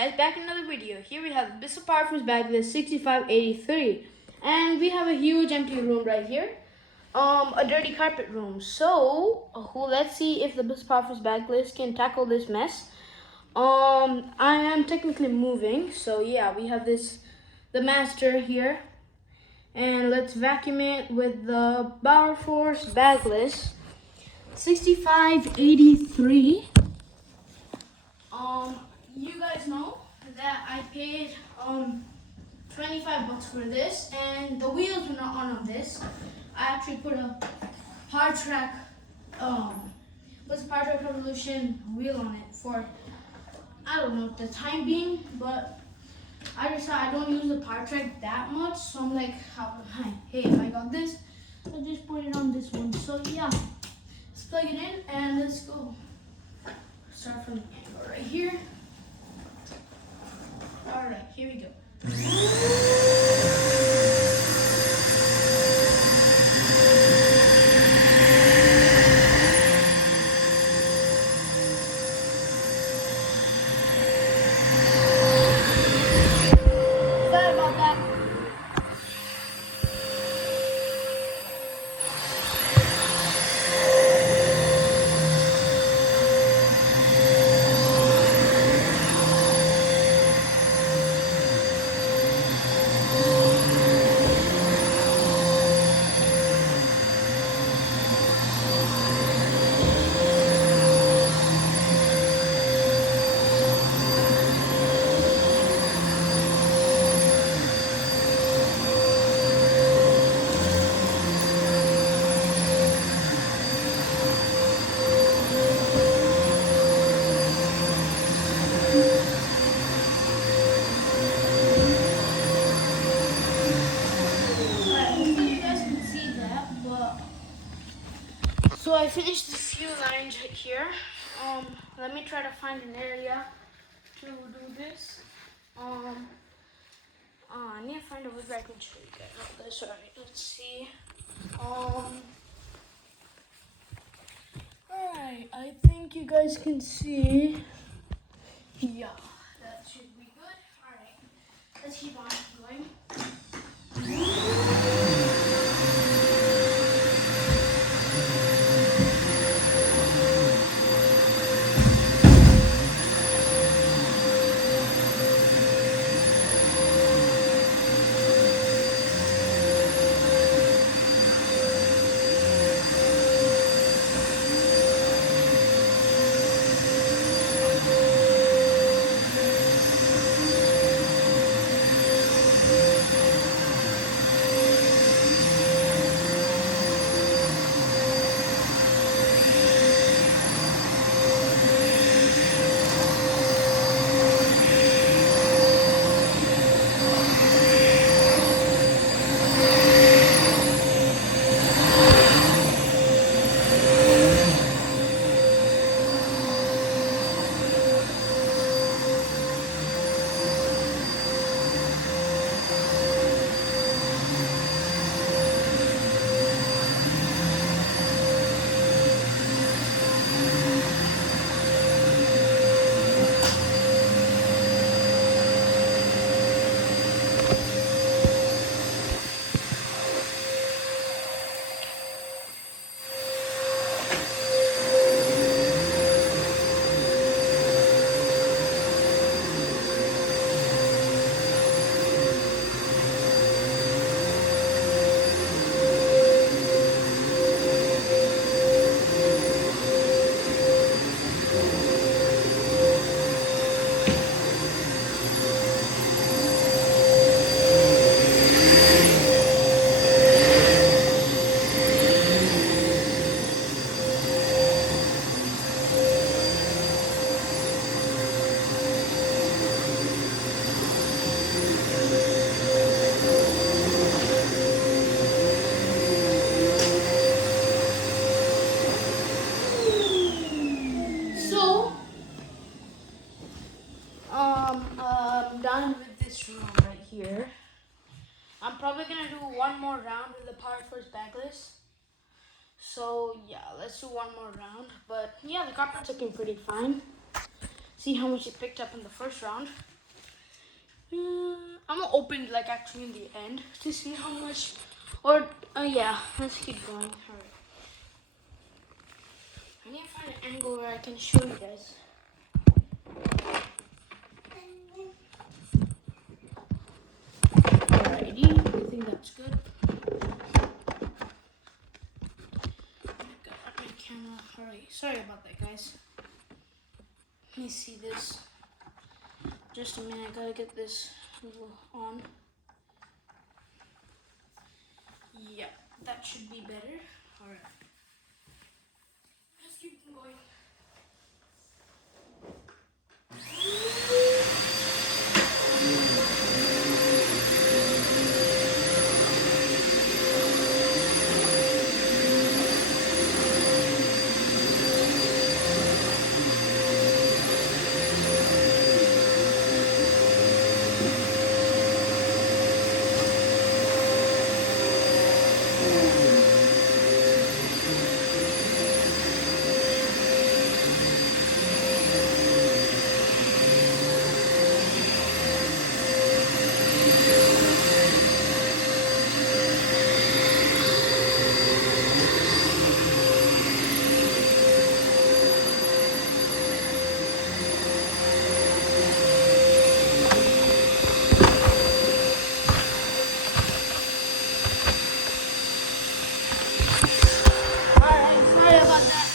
Guys, back in another video. Here we have the Bissell powerforce bagless 6583, and we have a huge empty room right here, a dirty carpet room. So let's see if the Bissell powerforce bagless can tackle this mess. I am technically moving, so yeah, we have the master here, and let's vacuum it with the powerforce bagless 6583. You guys know that I paid 25 bucks for this, and the wheels were not on this. I actually put a Power Track Revolution wheel on it for, I don't know, the time being, but I decided I don't use the Power Track that much, so I'm like, hey, if I got this, I'll just put it on this one. So yeah, let's plug it in and let's go. Start from the angle right here. All right, here we go. Sorry about that. So I finished the few lines right here. Let me try to find an area to do this. I need to find a wood where I can show you guys all this. Alright, let's see. Alright, I think you guys can see. Yeah, that should be good. Alright, let's keep on going. I'm done with this room right here. I'm probably gonna do one more round with the powerforce bagless. So yeah, let's do one more round. But yeah, the carpet's looking pretty fine. See how much it picked up in the first round. I'm gonna open it like actually in the end to see how much. Or yeah, let's keep going. All right. I need to find an angle where I can show you guys. Alrighty, I think that's good. Got my camera. Alright, sorry about that, guys. Let me see this. Just a minute, I gotta get this little on. Yeah, that should be better. Alright. Let's keep going. Alright, sorry about that.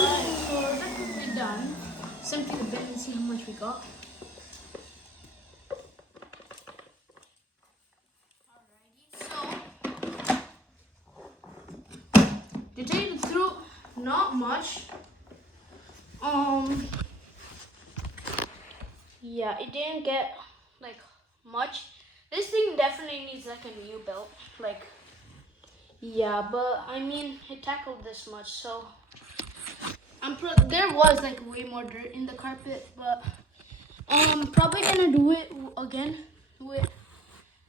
Alright, so we're effectively done. Let's empty the bin and see how much we got. To tell you the truth, not much. Yeah, it didn't get like much. This thing definitely needs like a new belt. Like, yeah, but I mean, it tackled this much, so there was like way more dirt in the carpet, but probably gonna do it again with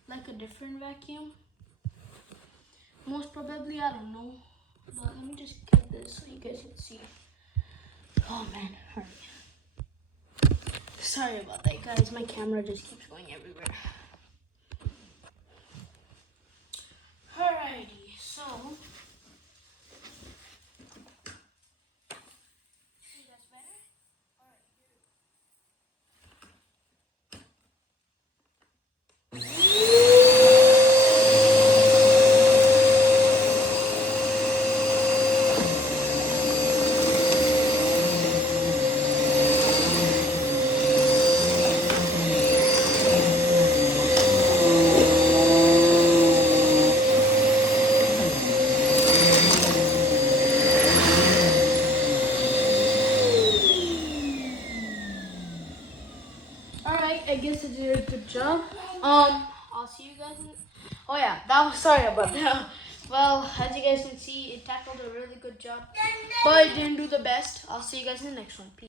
like a different vacuum. Most probably, I don't know. But let me just get this so you guys can see. Oh man, hurry. Sorry about that, guys. My camera just keeps going everywhere. Alrighty, so. See, that's better? Alright, Alright, I guess it did a good job. I'll see you guys in. Oh yeah, sorry about that. Well, as you guys can see, it tackled a really good job, but it didn't do the best. I'll see you guys in the next one. Peace.